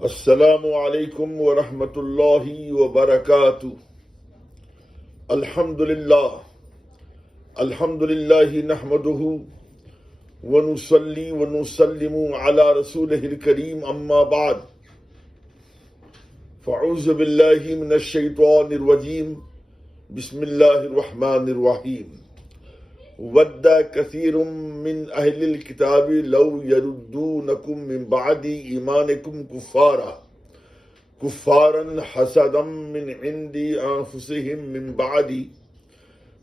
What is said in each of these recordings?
السلام علیکم ورحمۃ اللہ وبرکاتہ۔ الحمد للہ نحمده ونصلی ونسلم علی رسولہ الکریم، اما بعد فاعوذ باللہ من الشیطان الرجیم، بسم اللہ الرحمن الرحیم۔ ود کثیر من اہل الکتاب لو یردونکم من بعد ایمانکم کفارا حسدا من عند انفسهم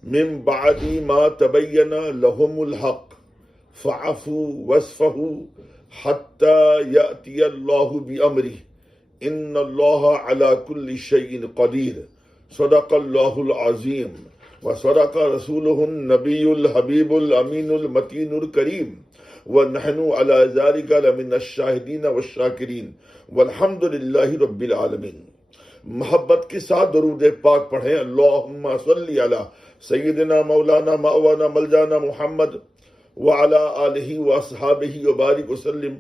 من بعد ما تبین لهم الحق فاعفوا واصفحوا حتى یأتی اللہ بامرہ ان اللہ علی کل شیء قدیر۔ صدق اللہ العظیم وصدق رسولہ النبی الحبیب الامین المتین الکریم، ونحن علی ذلک لمن الشاہدین والشاکرین، والحمد للہ رب العالمین۔ محبت کے ساتھ درود پاک پڑھیں۔ اللہم صلی علی سیدنا مولانا مأوانا ملجانا محمد وعلی آلہ واصحابہ وبارک وسلم،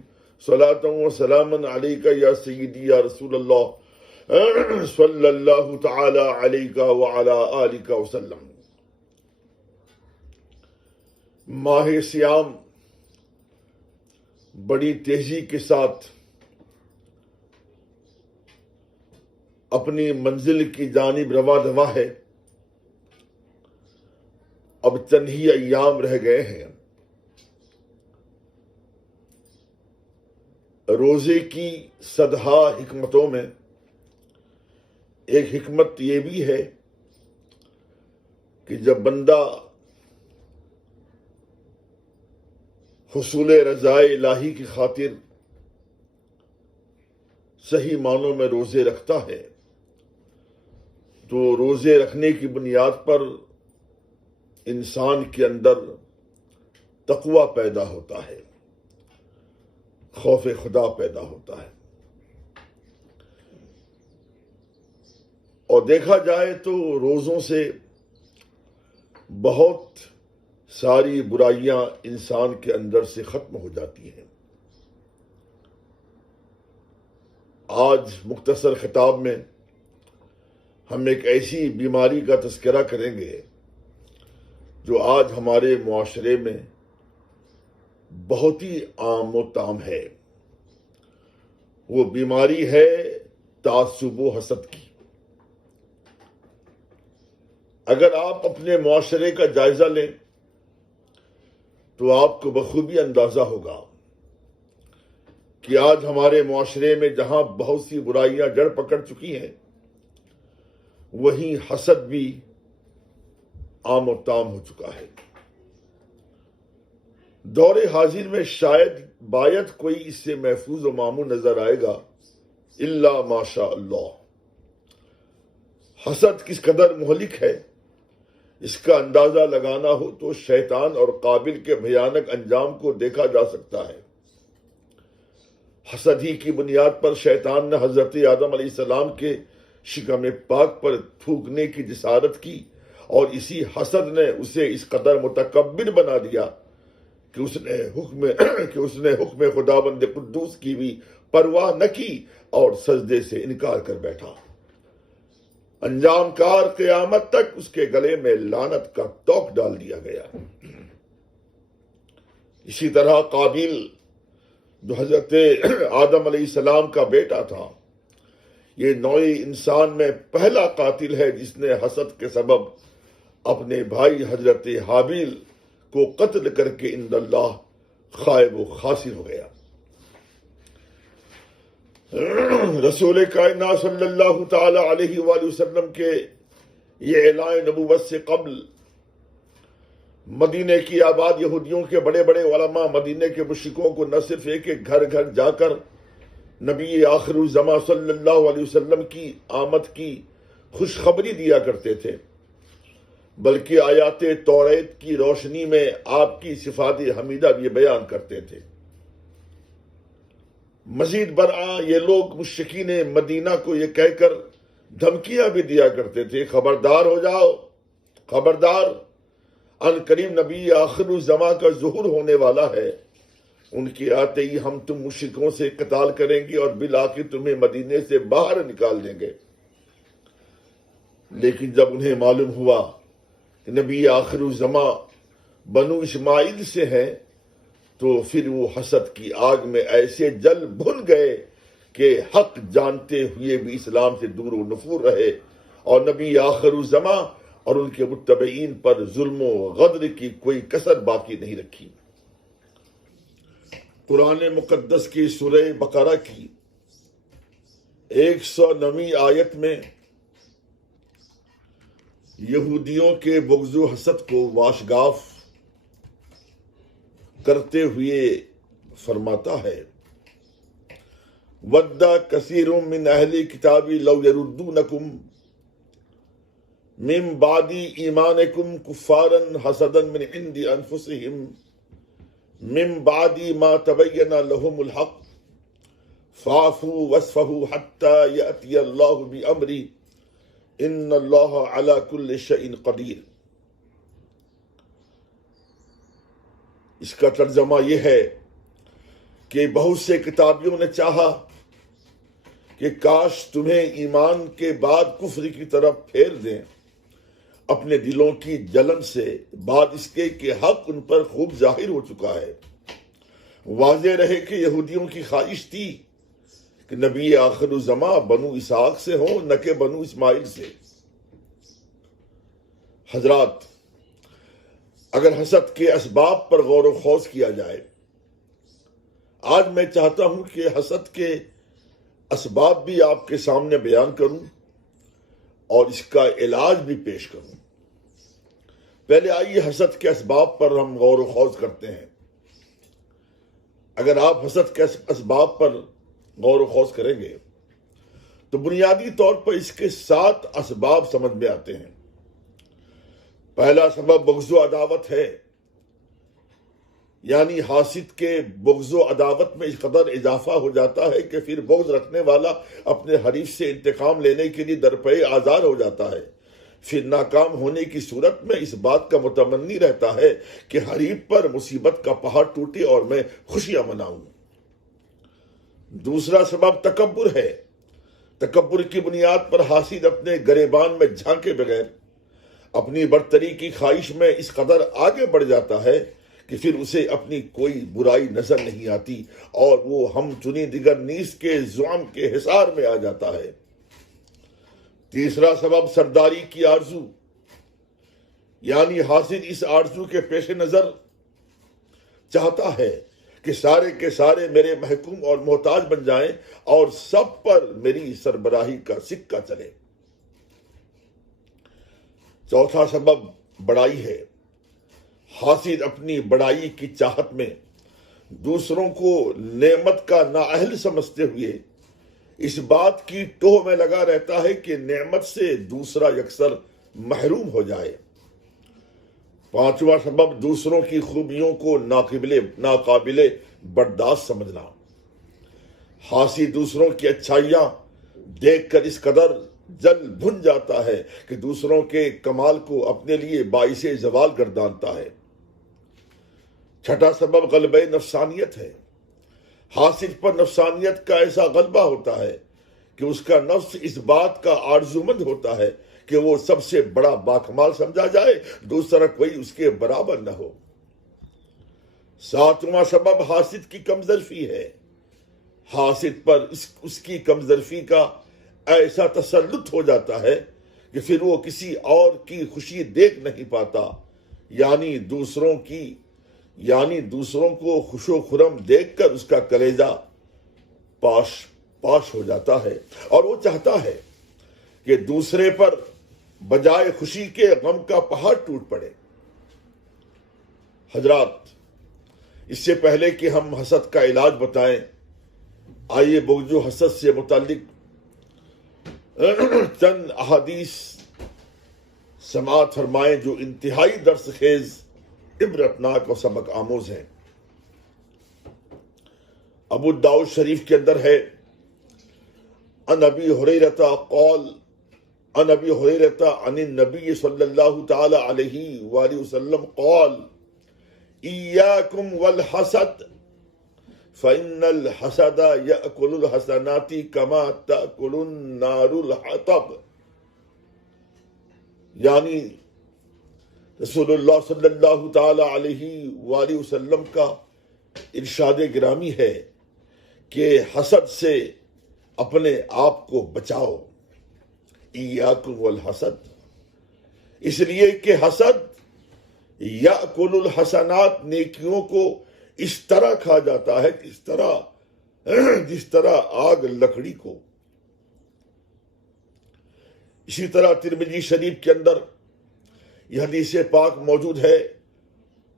صلاۃ و سلاما علیک یا سیدی یا رسول اللہ صلی اللہ تعالی علیک وعلی آلک وسلم۔ ماہ سیام بڑی تیزی کے ساتھ اپنی منزل کی جانب رواں دوا ہے۔ اب چند ہی ایام رہ گئے ہیں۔ روزے کی صدہا حکمتوں میں ایک حکمت یہ بھی ہے کہ جب بندہ حصول رضائے الہی کی خاطر صحیح معنوں میں روزے رکھتا ہے تو روزے رکھنے کی بنیاد پر انسان کے اندر تقوی پیدا ہوتا ہے، خوف خدا پیدا ہوتا ہے۔ اور دیکھا جائے تو روزوں سے بہت ساری برائیاں انسان کے اندر سے ختم ہو جاتی ہیں۔ آج مختصر خطاب میں ہم ایک ایسی بیماری کا تذکرہ کریں گے جو آج ہمارے معاشرے میں بہت ہی عام و تام ہے۔ وہ بیماری ہے تعصب و حسد کی۔ اگر آپ اپنے معاشرے کا جائزہ لیں تو آپ کو بخوبی اندازہ ہوگا کہ آج ہمارے معاشرے میں جہاں بہت سی برائیاں جڑ پکڑ چکی ہیں، وہیں حسد بھی عام و تام ہو چکا ہے۔ دور حاضر میں شاید باید کوئی اس سے محفوظ و معمون نظر آئے گا، الا ماشاء اللہ۔ حسد کس قدر مہلک ہے اس کا اندازہ لگانا ہو تو شیطان اور قابل کے بھیانک انجام کو دیکھا جا سکتا ہے۔ حسد ہی کی بنیاد پر شیطان نے حضرت آدم علیہ السلام کے شکم پاک پر تھوکنے کی جسارت کی، اور اسی حسد نے اسے اس قدر متکبر بنا دیا کہ اس نے حکم خداوند قدوس کی بھی پرواہ نہ کی اور سجدے سے انکار کر بیٹھا۔ انجام کار قیامت تک اس کے گلے میں لعنت کا توق ڈال دیا گیا۔ اسی طرح قابیل جو حضرت آدم علیہ السلام کا بیٹا تھا، یہ نوع انسان میں پہلا قاتل ہے جس نے حسد کے سبب اپنے بھائی حضرت حابیل کو قتل کر کے عند اللہ خائب و خاسر ہو گیا۔ رسول کائنات صلی اللہ تعالی علیہ وآلہ وسلم کے یہ اعلان نبوت سے قبل مدینے کی آباد یہودیوں کے بڑے بڑے علماء مدینے کے مشرکوں کو نہ صرف ایک گھر گھر جا کر نبی آخر الزماں صلی اللہ علیہ وسلم کی آمد کی خوشخبری دیا کرتے تھے، بلکہ آیات توریت کی روشنی میں آپ کی صفات حمیدہ بھی بیان کرتے تھے۔ مزید برآں یہ لوگ مشرکین مدینہ کو یہ کہہ کر دھمکیاں بھی دیا کرتے تھے، خبردار ہو جاؤ، خبردار، ان قریب نبی آخر الزماں کا ظہور ہونے والا ہے، ان کے آتے ہی ہم تم مشرکوں سے قتال کریں گے اور بالآخر تمہیں مدینے سے باہر نکال دیں گے۔ لیکن جب انہیں معلوم ہوا کہ نبی آخر الزماں بنو اسماعیل سے ہیں تو پھر وہ حسد کی آگ میں ایسے جل بھن گئے کہ حق جانتے ہوئے بھی اسلام سے دور و نفور رہے اور نبی آخر الزماں اور ان کے متبعین پر ظلم و غدر کی کوئی کسر باقی نہیں رکھی۔ قرآن مقدس کی سورہ بقرہ کی 109ویں آیت میں یہودیوں کے بغض و حسد کو واشگاف کرتے ہوئے فرماتا ہے وَدَّ كَثِيرٌ مِّنْ أَهْلِ الْكِتَابِ لَوْ يَرُدُّونَكُمْ مِن بَعْدِ إِيمَانِكُمْ كُفَّارًا حَسَدًا مِّنْ عِندِ أَنفُسِهِمْ مِن بَعْدِ مَا تَبَيَّنَ لَهُمُ الْحَقُّ فَاعْفُوا وَاصْفَحُوا حَتَّى يَأْتِيَ اللَّهُ بِأَمْرِهِ إِنَّ اللَّهَ عَلَى كُلِّ شَيْءٍ قَدِيرٌ۔ اس کا ترجمہ یہ ہے کہ بہت سے کتابیوں نے چاہا کہ کاش تمہیں ایمان کے بعد کفر کی طرف پھیر دیں اپنے دلوں کی جلن سے، بعد اس کے کہ حق ان پر خوب ظاہر ہو چکا ہے۔ واضح رہے کہ یہودیوں کی خواہش تھی کہ نبی آخر الزماں بنو اسحاق سے ہوں نہ کہ بنو اسماعیل سے۔ حضرات، اگر حسد کے اسباب پر غور و خوض کیا جائے، آج میں چاہتا ہوں کہ حسد کے اسباب بھی آپ کے سامنے بیان کروں اور اس کا علاج بھی پیش کروں۔ پہلے آئیے حسد کے اسباب پر ہم غور و خوض کرتے ہیں۔ اگر آپ حسد کے اسباب پر غور و خوض کریں گے تو بنیادی طور پر اس کے 7 اسباب سمجھ میں آتے ہیں۔ پہلا سبب بغض و عداوت ہے، یعنی حاسد کے بغض و عداوت میں اس قدر اضافہ ہو جاتا ہے کہ پھر بغض رکھنے والا اپنے حریف سے انتقام لینے کے لیے درپے آزار ہو جاتا ہے، پھر ناکام ہونے کی صورت میں اس بات کا متمنی رہتا ہے کہ حریف پر مصیبت کا پہاڑ ٹوٹے اور میں خوشیاں مناؤں۔ دوسرا سبب تکبر ہے۔ تکبر کی بنیاد پر حاسد اپنے گریبان میں جھانکے بغیر اپنی برتری کی خواہش میں اس قدر آگے بڑھ جاتا ہے کہ پھر اسے اپنی کوئی برائی نظر نہیں آتی اور وہ ہم چنی دیگر نیز کے زعم کے حصار میں آ جاتا ہے۔ تیسرا سبب سرداری کی آرزو، یعنی حاسد اس آرزو کے پیش نظر چاہتا ہے کہ سارے کے سارے میرے محکوم اور محتاج بن جائیں اور سب پر میری سربراہی کا سکہ چلے۔ چوتھا سبب بڑائی ہے۔ حاسد اپنی بڑائی کی چاہت میں دوسروں کو نعمت کا نااہل سمجھتے ہوئے اس بات کی ٹوہ میں لگا رہتا ہے کہ نعمت سے دوسرا یکسر محروم ہو جائے۔ پانچواں سبب دوسروں کی خوبیوں کو ناقابل برداشت سمجھنا۔ حاسد دوسروں کی اچھائیاں دیکھ کر اس قدر جل بھن جاتا ہے کہ دوسروں کے کمال کو اپنے لیے باعث زوال گردانتا ہے۔ چھٹا سبب غلبہ نفسانیت ہے۔ حاسد پر نفسانیت کا ایسا غلبہ ہوتا ہے کہ اس کا نفس اس بات کا آرزومند ہوتا ہے کہ وہ سب سے بڑا باکمال سمجھا جائے، دوسرا کوئی اس کے برابر نہ ہو۔ ساتواں سبب حاسد کی کمظرفی ہے۔ حاسد پر اس کی کمظرفی کا ایسا تسلط ہو جاتا ہے کہ پھر وہ کسی اور کی خوشی دیکھ نہیں پاتا، یعنی دوسروں کو خوش و خرم دیکھ کر اس کا کلیجہ پاش ہو جاتا ہے اور وہ چاہتا ہے کہ دوسرے پر بجائے خوشی کے غم کا پہاڑ ٹوٹ پڑے۔ حضرات، اس سے پہلے کہ ہم حسد کا علاج بتائیں، آئیے بغض و حسد سے متعلق چند احادیث سماعت فرمائیں جو انتہائی درس خیز، عبرتناک اور سبق آموز ہیں۔ ابو داؤد شریف کے اندر ہے عن ابی ہریرہ قال عن ابی ہریرہ عن النبی صلی اللہ تعالی علیہ وآلہ وسلم قال ایاکم والحسد فَإِنَّ الْحَسَدَ يَأْكُلُ الْحَسَنَاتِ كَمَا تَأْكُلُ النَّارُ الْحَطَبَ، یعنی رسول اللہ صلی اللہ تعالی علیہ وآلہ وسلم کا ارشاد گرامی ہے کہ حسد سے اپنے آپ کو بچاؤ، ایاکم والحسد، اس لیے کہ حسد یأکل الحسنات، نیکیوں کو اس طرح کھا جاتا ہے جس طرح آگ لکڑی کو۔ اسی طرح ترمذی شریف کے اندر یہ حدیث پاک موجود ہے،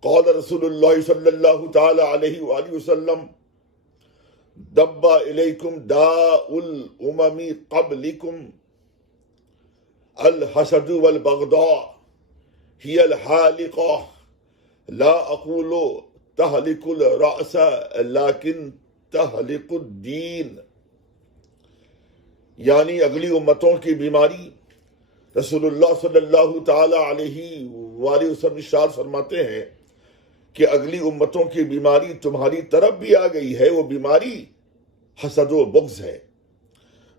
قال رسول اللہ صلی اللہ تعالی علیہ وآلہ وسلم دب الیکم داء الامم قبلکم الحسد والبغضاء هي الحالقة لا اقول تہلک الرأس لیکن تہلک الدین، یعنی اگلی امتوں کی بیماری رسول اللہ صلی اللہ تعالی علیہ وآلہ وسلم ارشاد فرماتے ہیں کہ اگلی امتوں کی بیماری تمہاری طرف بھی آ گئی ہے، وہ بیماری حسد و بغض ہے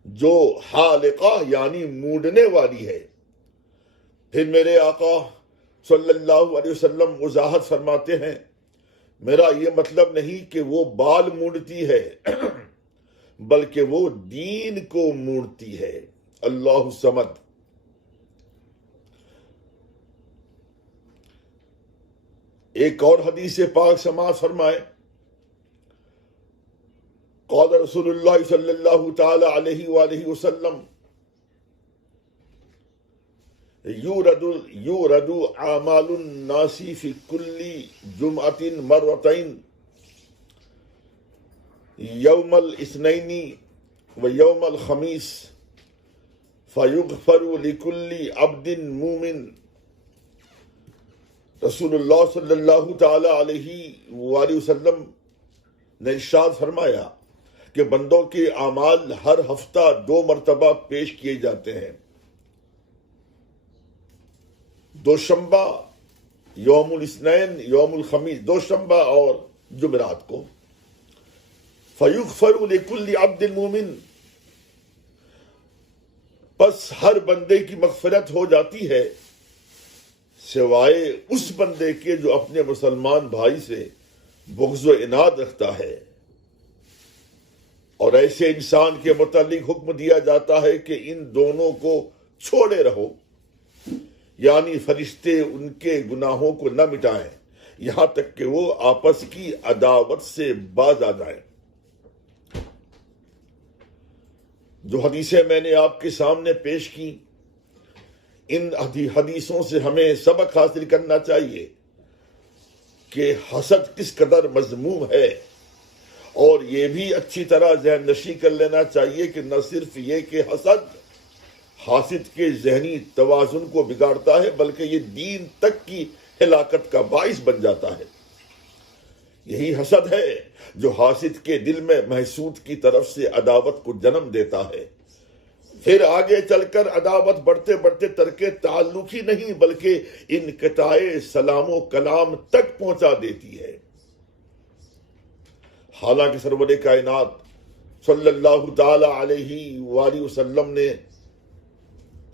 جو حالقہ یعنی مونڈنے والی ہے۔ پھر میرے آقا صلی اللہ علیہ وسلم وضاحت فرماتے ہیں، میرا یہ مطلب نہیں کہ وہ بال مونڈتی ہے بلکہ وہ دین کو مونڈتی ہے۔ اللہ صمد۔ ایک اور حدیث پاک سماعت فرمائے، قال رسول اللہ صلی اللہ تعالی علیہ وآلہ وسلم یورد اعمال الناس فی کل جمعۃ مرتین یوم الاثنین و یوم الخمیس فیغفر لکل عبد مومن۔ رسول اللہ صلی اللہ تعالی علیہ وآلہ وسلم نے ارشاد فرمایا کہ بندوں کے اعمال ہر ہفتہ 2 مرتبہ پیش کیے جاتے ہیں، دوشنبہ یوم الاثنین، یوم الخمیس، دوشنبہ اور جمعرات کو۔ فیغفر لکل عبد مومن، پس ہر بندے کی مغفرت ہو جاتی ہے سوائے اس بندے کے جو اپنے مسلمان بھائی سے بغض و عناد رکھتا ہے، اور ایسے انسان کے متعلق حکم دیا جاتا ہے کہ ان دونوں کو چھوڑے رہو، یعنی فرشتے ان کے گناہوں کو نہ مٹائیں یہاں تک کہ وہ آپس کی عداوت سے باز آ جائیں۔ جو حدیثیں میں نے آپ کے سامنے پیش کی، ان حدیثوں سے ہمیں سبق حاصل کرنا چاہیے کہ حسد کس قدر مذموم ہے، اور یہ بھی اچھی طرح ذہن نشی کر لینا چاہیے کہ نہ صرف یہ کہ حسد حاسد کے ذہنی توازن کو بگاڑتا ہے بلکہ یہ دین تک کی ہلاکت کا باعث بن جاتا ہے۔ یہی حسد ہے جو حاسد کے دل میں محسود کی طرف سے عداوت کو جنم دیتا ہے، پھر آگے چل کر عداوت بڑھتے بڑھتے ترک تعلق ہی نہیں بلکہ انقطاع سلام و کلام تک پہنچا دیتی ہے۔ حالانکہ سرور کائنات صلی اللہ تعالی علیہ وآلہ وسلم نے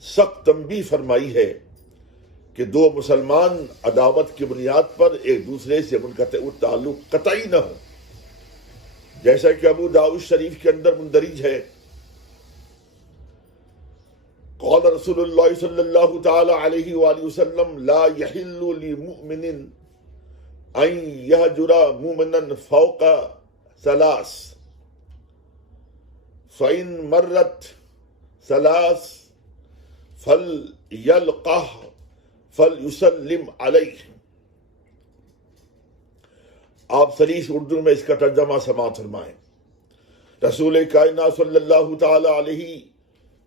سخت تنبیہ فرمائی ہے کہ 2 مسلمان عداوت کی بنیاد پر ایک دوسرے سے منقطع تعلق قطعی نہ ہو، جیسا کہ ابو داؤد شریف کے اندر مندرج ہے، قال رسول اللہ صلی اللہ تعالی علیہ وآلہ وسلم لا يحل لمؤمن ان يهجر مؤمنا فوق 3 فإن مرت 3 فليلقه فليسلم علیہ۔ آپ سلیس اردو میں اس کا ترجمہ سماعت فرمائیں۔ رسول کائنات صلی اللہ تعالی علیہ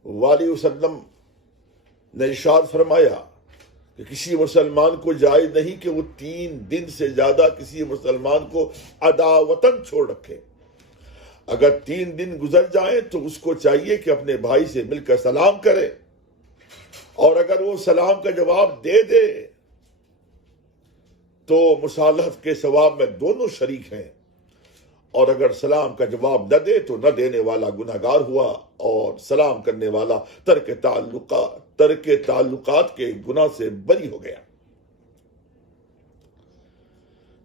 وآلہ وسلم نے ارشاد فرمایا کہ کسی مسلمان کو جائز نہیں کہ وہ 3 دن سے زیادہ کسی مسلمان کو عداوتاً چھوڑ رکھے۔ اگر 3 دن گزر جائیں تو اس کو چاہیے کہ اپنے بھائی سے مل کر سلام کرے، اور اگر وہ سلام کا جواب دے دے تو مصالحت کے ثواب میں دونوں شریک ہیں، اور اگر سلام کا جواب نہ دے تو نہ دینے والا گنہگار ہوا، اور سلام کرنے والا ترک تعلقات کے گناہ سے بری ہو گیا۔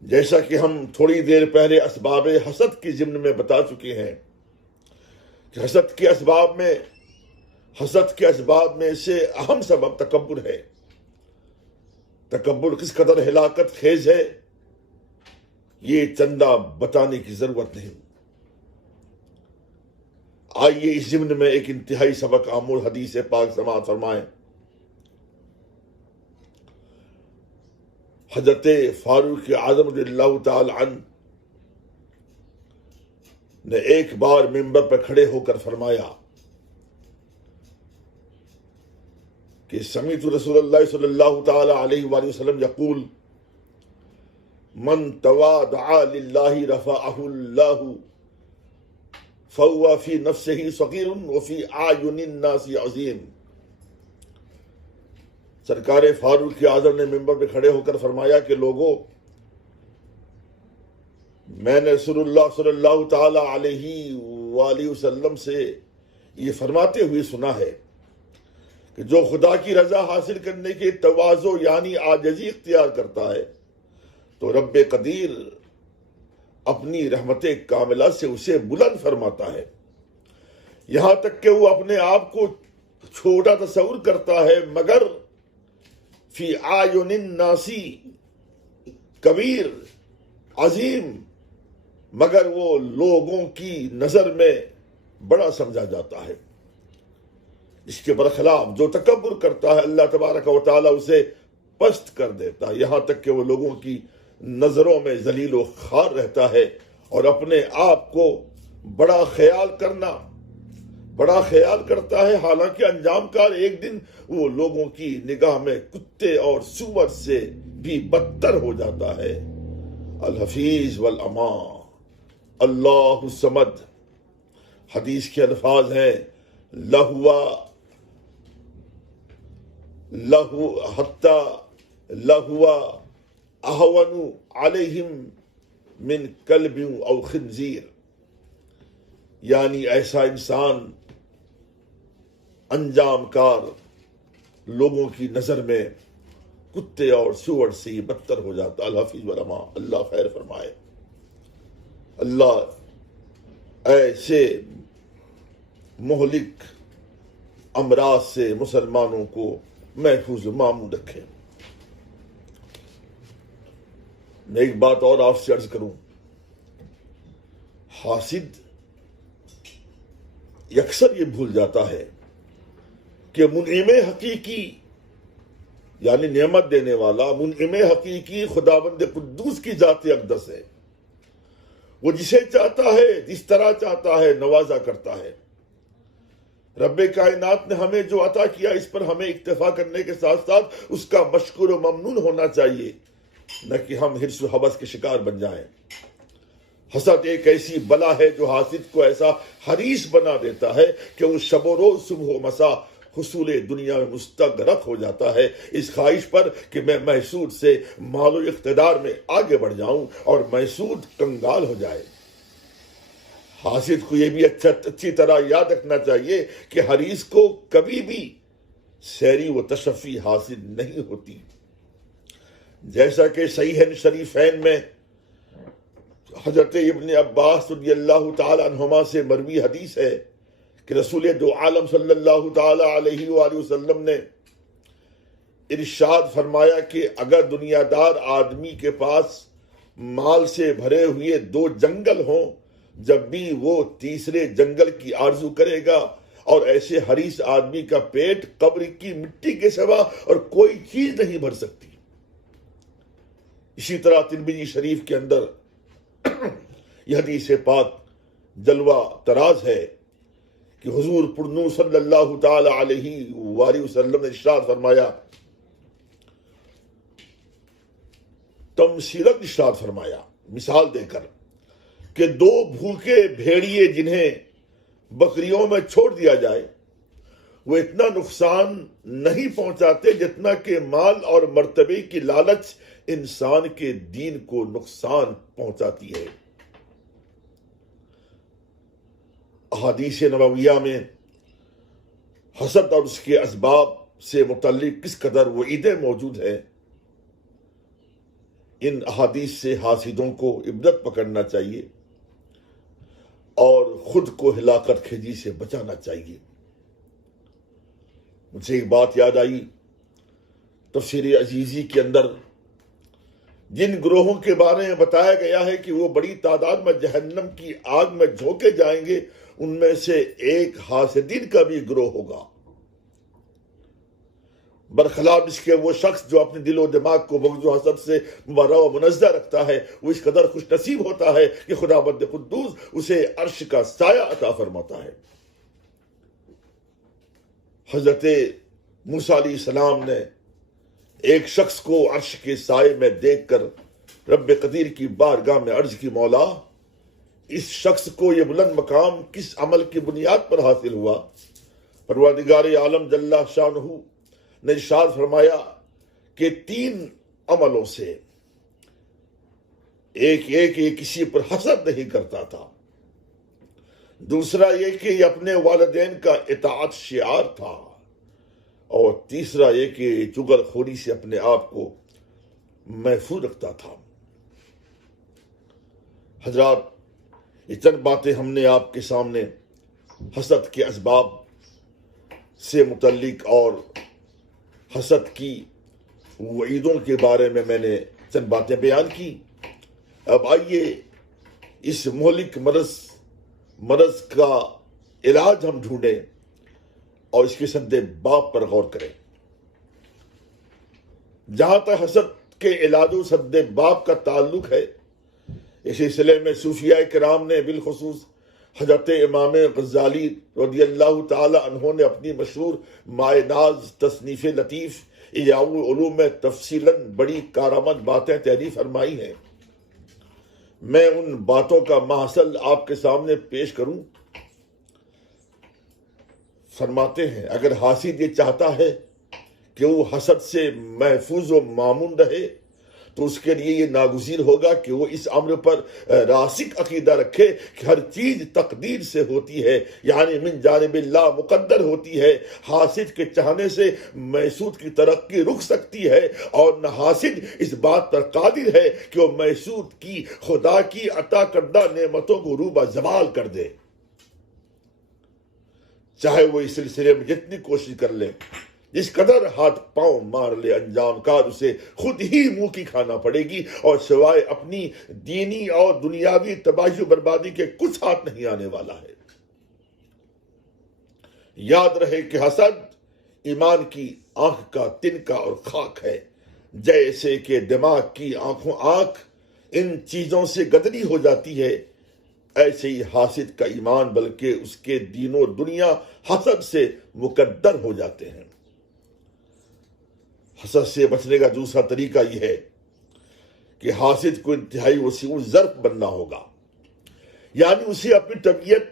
جیسا کہ ہم تھوڑی دیر پہلے اسباب حسد کے ضمن میں بتا چکے ہیں کہ حسد کے اسباب میں سے اہم سبب تکبر ہے۔ تکبر کس قدر ہلاکت خیز ہے یہ چندہ بتانے کی ضرورت نہیں۔ آئیے اس ضمن میں ایک انتہائی سبق آموز حدیث پاک سماعت فرمائیں۔ حضرت فاروق اعظم رضی اللہ تعالی عنہ نے ایک بار منبر پر کھڑے ہو کر فرمایا کہ سمعت رسول اللہ صلی اللہ تعالی علیہ وآلہ وسلم یقول من تواضع للہ رفعہ اللہ فهو فی نفسہ صغیر وفی اعین الناس عظیم۔ سرکار فاروق اعظم نے منبر پہ کھڑے ہو کر فرمایا کہ لوگوں، میں نے رسول اللہ صلی اللہ تعالی علیہ وآلہ وسلم سے یہ فرماتے ہوئے سنا ہے کہ جو خدا کی رضا حاصل کرنے کے تواضع یعنی عاجزی اختیار کرتا ہے تو رب قدیر اپنی رحمت کاملہ سے اسے بلند فرماتا ہے، یہاں تک کہ وہ اپنے آپ کو چھوٹا تصور کرتا ہے مگر فی اعین الناس کبیر عظیم، مگر وہ لوگوں کی نظر میں بڑا سمجھا جاتا ہے۔ اس کے برخلاف جو تکبر کرتا ہے اللہ تبارک و تعالیٰ اسے پست کر دیتا ہے، یہاں تک کہ وہ لوگوں کی نظروں میں ذلیل و خوار رہتا ہے اور اپنے آپ کو بڑا خیال کرتا ہے، حالانکہ انجام کار ایک دن وہ لوگوں کی نگاہ میں کتے اور سور سے بھی بدتر ہو جاتا ہے۔ الحفیظ والامان اللہ الصمد، حدیث کے الفاظ ہیں لہوا اہون علیہم من کلب او خنزیر، یعنی ایسا انسان انجام کار لوگوں کی نظر میں کتے اور سور سے ہی بدتر ہو جاتا۔ الحفیظ والامان، اللہ خیر فرمائے۔ اللہ ایسے مہلک امراض سے مسلمانوں کو محفوظ و مامون رکھے۔ میں ایک بات اور آپ سے عرض کروں، حاسد اکثر یہ بھول جاتا ہے کہ منعم حقیقی یعنی نعمت دینے والا منعم حقیقی خداوند قدوس کی ذات اقدس ہے۔ وہ جسے چاہتا ہے جس طرح چاہتا ہے نوازا کرتا ہے۔ رب کائنات نے ہمیں جو عطا کیا اس پر ہمیں اکتفا کرنے کے ساتھ ساتھ اس کا مشکور و ممنون ہونا چاہیے، نہ کہ ہم حرص و ہوس کے شکار بن جائیں۔ حسد ایک ایسی بلا ہے جو حاسد کو ایسا حریص بنا دیتا ہے کہ وہ شب و روز صبح و مساء حصول دنیا میں مستغرق ہو جاتا ہے، اس خواہش پر کہ میں محسود سے مال و اقتدار میں آگے بڑھ جاؤں اور محسود کنگال ہو جائے۔ حاسد کو یہ بھی اچھی طرح یاد رکھنا چاہیے کہ حریص کو کبھی بھی سیری و تشفی حاصل نہیں ہوتی، جیسا کہ صحیح شریفین میں حضرت ابن عباس رضی اللہ تعالی عنہما سے مروی حدیث ہے کہ رسول دو عالم صلی اللہ تعالی علیہ وآلہ وسلم نے ارشاد فرمایا کہ اگر دنیا دار آدمی کے پاس مال سے بھرے ہوئے 2 جنگل ہوں، جب بھی وہ تیسرے جنگل کی آرزو کرے گا اور ایسے حریص آدمی کا پیٹ قبر کی مٹی کے سوا اور کوئی چیز نہیں بھر سکتی۔ اسی طرح ترمذی شریف کے اندر یہ حدیث پاک جلوہ تراز ہے کہ حضور پرنور صلی اللہ تعالی علیہ وآلہ وسلم نے ارشاد فرمایا، تمثیلاً ارشاد فرمایا مثال دے کر کہ 2 بھوکے بھیڑیے جنہیں بکریوں میں چھوڑ دیا جائے وہ اتنا نقصان نہیں پہنچاتے جتنا کہ مال اور مرتبے کی لالچ انسان کے دین کو نقصان پہنچاتی ہے۔ احادیث نبویہ میں حسد اور اس کے اسباب سے متعلق کس قدر وعیدیں موجود ہیں، ان احادیث سے حاسدوں کو عبرت پکڑنا چاہیے اور خود کو ہلاکت کھیجی سے بچانا چاہیے۔ مجھے ایک بات یاد آئی، تفسیر عزیزی کے اندر جن گروہوں کے بارے میں بتایا گیا ہے کہ وہ بڑی تعداد میں جہنم کی آگ میں جھونکے جائیں گے، ان میں سے ایک حاسدین کا بھی گروہ ہوگا، برخلاف اس کے وہ شخص جو اپنے دل و دماغ کو بغض و حسد سے مبرہ و منزہ رکھتا ہے، وہ اس قدر خوش نصیب ہوتا ہے کہ خداوند قدوس اسے عرش کا سایہ عطا فرماتا ہے۔ حضرت موسیٰ علیہ السلام نے ایک شخص کو عرش کے سائے میں دیکھ کر رب قدیر کی بارگاہ میں عرض کی، مولا اس شخص کو یہ بلند مقام کس عمل کی بنیاد پر حاصل ہوا؟ پروردگار عالم جل شانہ نے ارشاد فرمایا کہ 3 عملوں سے، ایک یہ کسی پر حسد نہیں کرتا تھا، دوسرا یہ کہ یہ اپنے والدین کا اطاعت شعار تھا، اور تیسرا یہ کہ چغل خوری سے اپنے آپ کو محفوظ رکھتا تھا۔ حضرات، یہ چند باتیں ہم نے آپ کے سامنے حسد کے اسباب سے متعلق اور حسد کی وعیدوں کے بارے میں نے چند باتیں بیان کی۔ اب آئیے اس مہلک مرض کا علاج ہم ڈھونڈیں اور اس کے سد باب پر غور کریں۔ جہاں تک حسد کے علاج و سد باب کا تعلق ہے، اس سلسلے میں صوفیاء کرام نے بالخصوص حضرت امام غزالی رضی اللہ تعالی عنہ نے اپنی مشہور مائے ناز تصنیف لطیف احیاء العلوم میں تفصیلاً بڑی کارآمد باتیں تحریر فرمائی ہیں۔ میں ان باتوں کا محصل آپ کے سامنے پیش کروں۔ فرماتے ہیں، اگر حاسد یہ چاہتا ہے کہ وہ حسد سے محفوظ و مامون رہے تو اس کے لیے یہ ناگزیر ہوگا کہ وہ اس امر پر راسخ عقیدہ رکھے کہ ہر چیز تقدیر سے ہوتی ہے، یعنی من جانب اللہ مقدر ہوتی ہے۔ حاسد کے چاہنے سے محسود کی ترقی رک سکتی ہے، اور نہ حاسد اس بات پر قادر ہے کہ وہ محسود کی خدا کی عطا کردہ نعمتوں کو روبہ زوال کر دے، چاہے وہ اس سلسلے میں جتنی کوشش کر لے، جس قدر ہاتھ پاؤں مار لے، انجام کار اسے خود ہی منہ کی کھانا پڑے گی، اور سوائے اپنی دینی اور دنیاوی تباہی و بربادی کے کچھ ہاتھ نہیں آنے والا ہے۔ یاد رہے کہ حسد ایمان کی آنکھ کا تنکا اور خاک ہے، جیسے کہ دماغ کی آنکھ ان چیزوں سے گدری ہو جاتی ہے، ایسے ہی حاسد کا ایمان بلکہ اس کے دین و دنیا حسد سے مقدر ہو جاتے ہیں۔ حسد سے بچنے کا دوسرا طریقہ یہ ہے کہ حاسد کو انتہائی وسیع ظرف بننا ہوگا، یعنی اسے اپنی طبیعت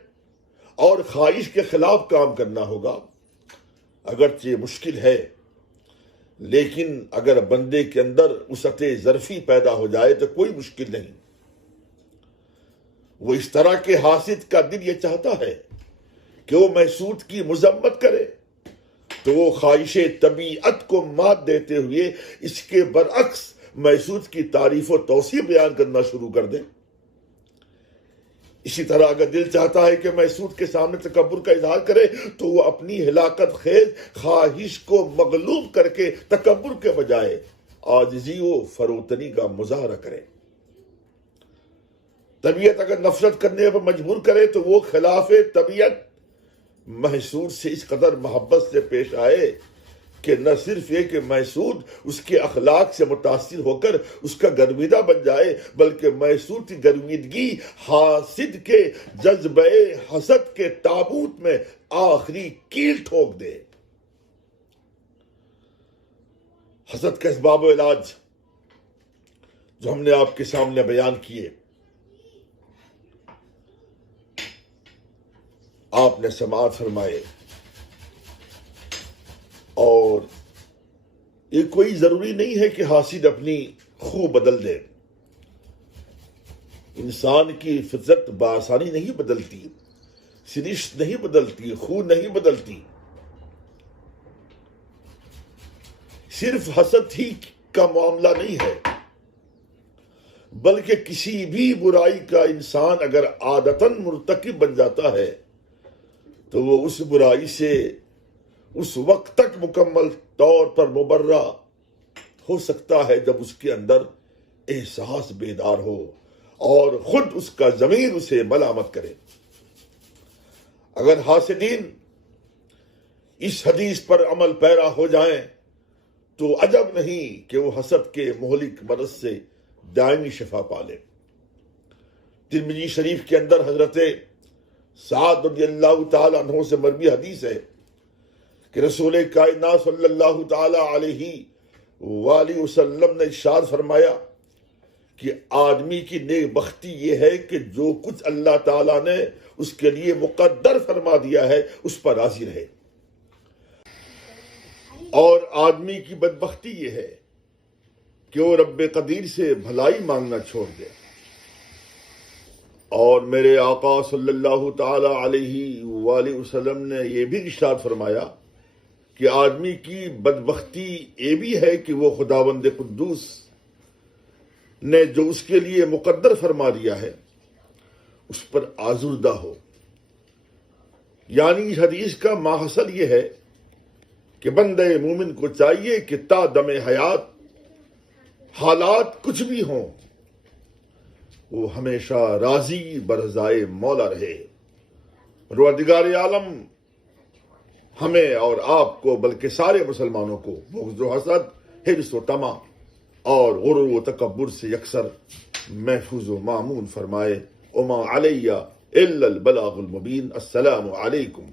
اور خواہش کے خلاف کام کرنا ہوگا۔ اگرچہ مشکل ہے، لیکن اگر بندے کے اندر وسعت ظرفی پیدا ہو جائے تو کوئی مشکل نہیں۔ وہ اس طرح کے حاسد کا دل یہ چاہتا ہے کہ وہ محسود کی مذمت کرے تو وہ خواہش طبیعت کو مات دیتے ہوئے اس کے برعکس محسود کی تعریف و توصیف بیان کرنا شروع کر دے۔ اسی طرح اگر دل چاہتا ہے کہ محسود کے سامنے تکبر کا اظہار کرے تو وہ اپنی ہلاکت خیز خواہش کو مغلوب کر کے تکبر کے بجائے عاجزی و فروتنی کا مظاہرہ کرے۔ طبیعت اگر نفرت کرنے پر مجبور کرے تو وہ خلاف طبیعت محسود سے اس قدر محبت سے پیش آئے کہ نہ صرف یہ کہ محسود اس کے اخلاق سے متاثر ہو کر اس کا گرویدہ بن جائے، بلکہ محسود کی گرویدگی حاسد کے جذبہ حسد کے تابوت میں آخری کیل ٹھوک دے۔ حسد کا اسباب و علاج جو ہم نے آپ کے سامنے بیان کیے، آپ نے سماعت فرمائے، اور یہ کوئی ضروری نہیں ہے کہ حاسد اپنی خو بدل دے۔ انسان کی فطرت بآسانی نہیں بدلتی، سرشت نہیں بدلتی، خون نہیں بدلتی. صرف حسد ہی کا معاملہ نہیں ہے، بلکہ کسی بھی برائی کا انسان اگر عادتاً مرتکب بن جاتا ہے تو وہ اس برائی سے اس وقت تک مکمل طور پر مبرہ ہو سکتا ہے جب اس کے اندر احساس بیدار ہو اور خود اس کا ضمیر اسے ملامت کرے. اگر حاسدین اس حدیث پر عمل پیرا ہو جائیں تو عجب نہیں کہ وہ حسد کے مہلک مرض سے دائمی شفا پالے. ترمذی شریف کے اندر حضرت سعد رضی اللہ تعالی عنہ سے مروی حدیث ہے کہ رسول کائنات صلی اللہ تعالی علیہ وآلہ وسلم نے ارشاد فرمایا کہ آدمی کی نیک بختی یہ ہے کہ جو کچھ اللہ تعالیٰ نے اس کے لیے مقدر فرما دیا ہے اس پر راضی رہے، اور آدمی کی بدبختی یہ ہے کہ وہ رب قدیر سے بھلائی مانگنا چھوڑ دے. اور میرے آقا صلی اللہ تعالی علیہ وآلہ وسلم نے یہ بھی ارشاد فرمایا کہ آدمی کی بدبختی یہ بھی ہے کہ وہ خداوند قدوس نے جو اس کے لیے مقدر فرما دیا ہے اس پر آزردہ ہو. یعنی اس حدیث کا ماحصل یہ ہے کہ بندہ مومن کو چاہیے کہ تا دم حیات حالات کچھ بھی ہوں وہ ہمیشہ راضی برضائے مولا رہے. پروردگار عالم ہمیں اور آپ کو بلکہ سارے مسلمانوں کو بغض و حسد، حرص و طمع اور غرور و تکبر سے یکسر محفوظ و مامون فرمائے. وما علیہ الا البلاغ المبین. السلام علیکم.